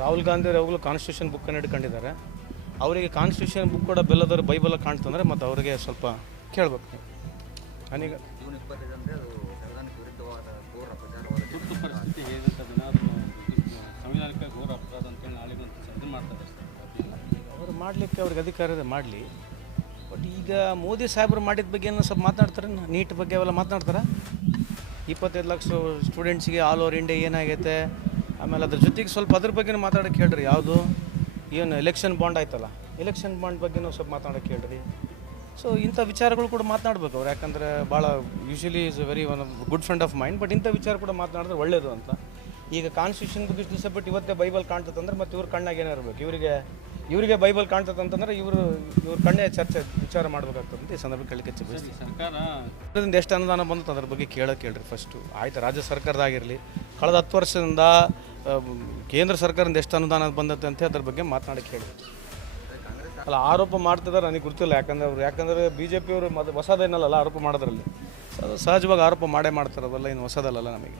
ರಾಹುಲ್ ಗಾಂಧಿ ಅವರು ಯಾವಾಗಲೂ ಕಾನ್ಸ್ಟಿಟ್ಯೂಷನ್ ಬುಕ್ಕನ್ನು ಹಿಡ್ಕೊಂಡಿದ್ದಾರೆ. ಅವರಿಗೆ ಕಾನ್ಸ್ಟಿಟ್ಯೂಷನ್ ಬುಕ್ ಕೂಡ ಬೆಲ್ಲದವರು ಬೈಬಲ್ ಕಾಣ್ತಂದ್ರೆ ಮತ್ತು ಅವರಿಗೆ ಸ್ವಲ್ಪ ಕೇಳಬೇಕು ನನಗೆ ಅವರು ಮಾಡಲಿಕ್ಕೆ ಅವ್ರಿಗೆ ಅಧಿಕಾರ ಇದೆ ಮಾಡಲಿ. ಬಟ್ ಈಗ ಮೋದಿ ಸಾಹೇಬರು ಮಾಡಿದ ಬಗ್ಗೆ ಏನೋ ಸ್ವಲ್ಪ ಮಾತನಾಡ್ತಾರೆ ನೀಟ್ ಬಗ್ಗೆ ಅವೆಲ್ಲ ಮಾತನಾಡ್ತಾರೆ ಇಪ್ಪತ್ತೈದು ಲಕ್ಷ ಸ್ಟೂಡೆಂಟ್ಸ್ಗೆ ಆಲ್ ಓವರ್ ಇಂಡಿಯಾ ಏನಾಗೈತೆ? ಆಮೇಲೆ ಅದ್ರ ಜೊತೆಗೆ ಸ್ವಲ್ಪ ಅದ್ರ ಬಗ್ಗೆ ಮಾತಾಡಕ್ಕೆ ಹೇಳ್ರಿ ಯಾವುದು? ಏನು ಎಲೆಕ್ಷನ್ ಬಾಂಡ್ ಆಯ್ತಲ್ಲ ಎಲೆಕ್ಷನ್ ಬಾಂಡ್ ಬಗ್ಗೆನೂ ಸ್ವಲ್ಪ ಮಾತಾಡಕ್ಕೆ ಹೇಳ್ರಿ. ಸೊ ಇಂಥ ವಿಚಾರಗಳು ಕೂಡ ಮಾತನಾಡ್ಬೇಕು ಅವ್ರು ಯಾಕಂದರೆ ಭಾಳ usually is very one good friend of mind but ಇಂಥ ವಿಚಾರ ಕೂಡ ಮಾತನಾಡಿದ್ರೆ ಒಳ್ಳೇದು ಅಂತ. ಈಗ ಕಾನ್ಸ್ಟಿಟ್ಯೂಷನ್ ಬಗ್ಗೆ ದಿವಸ ಬಿಟ್ಟು ಇವತ್ತೇ ಬೈಬಲ್ ಕಾಣ್ತದಂದ್ರೆ ಮತ್ತೆ ಇವ್ರ ಕಣ್ಣಾಗ ಏನೇ ಇರಬೇಕು? ಇವರಿಗೆ ಇವರಿಗೆ ಬೈಬಲ್ ಕಾಣ್ತದಂತಂದ್ರೆ ಇವರು ಇವ್ರ ಕಣ್ಣೇ ಚರ್ಚೆ ವಿಚಾರ ಮಾಡಬೇಕಾಗ್ತದಂತ ಈ ಸಂದರ್ಭ ಕೇಳಕ್ಕೆ ಸರ್ಕಾರದಿಂದ ಎಷ್ಟು ಅನುದಾನ ಬಂತು ಅದ್ರ ಬಗ್ಗೆ ಕೇಳೋಕೆ ಹೇಳ್ರಿ ಫಸ್ಟು ಆಯ್ತು ರಾಜ್ಯ ಸರ್ಕಾರದಾಗಿರಲಿ. ಕಳೆದ ಹತ್ತು ವರ್ಷದಿಂದ ಕೇಂದ್ರ ಸರ್ಕಾರದಿಂದ ಎಷ್ಟು ಅನುದಾನ ಬಂದತ್ತೆ ಅಂತ ಅದ್ರ ಬಗ್ಗೆ ಮಾತನಾಡಕ್ಕೆ ಹೇಳಿ. ಅಲ್ಲ, ಆರೋಪ ಮಾಡ್ತಿದ್ದಾರೆ ನನಗೆ ಗೊತ್ತಿಲ್ಲ. ಯಾಕಂದರೆ ಅವ್ರು ಯಾಕಂದರೆ ಬಿ ಜೆ ಪಿಯವರು ಮದ ಹೊಸದೇನಲ್ಲ ಆರೋಪ ಮಾಡೋದ್ರಲ್ಲಿ. ಸಹಜವಾಗಿ ಆರೋಪ ಮಾಡೇ ಮಾಡ್ತಾರೆ ಅದೆಲ್ಲ ಇನ್ನು ಹೊಸದಲ್ಲಲ್ಲ ನಮಗೆ.